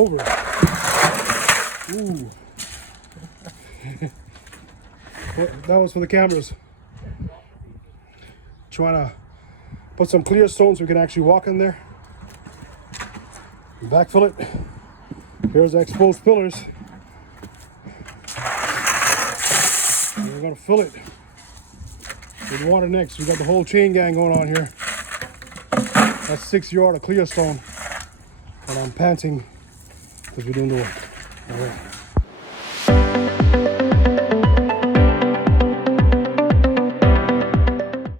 over. Ooh. That was for the cameras. Trying to put some clear stone so we can actually walk in there. Backfill it. Here's the exposed pillars. And we're gonna fill it with water next. We got the whole chain gang going on here. That's 6 yards of clear stone. And I'm panting because we're doing the work. All right.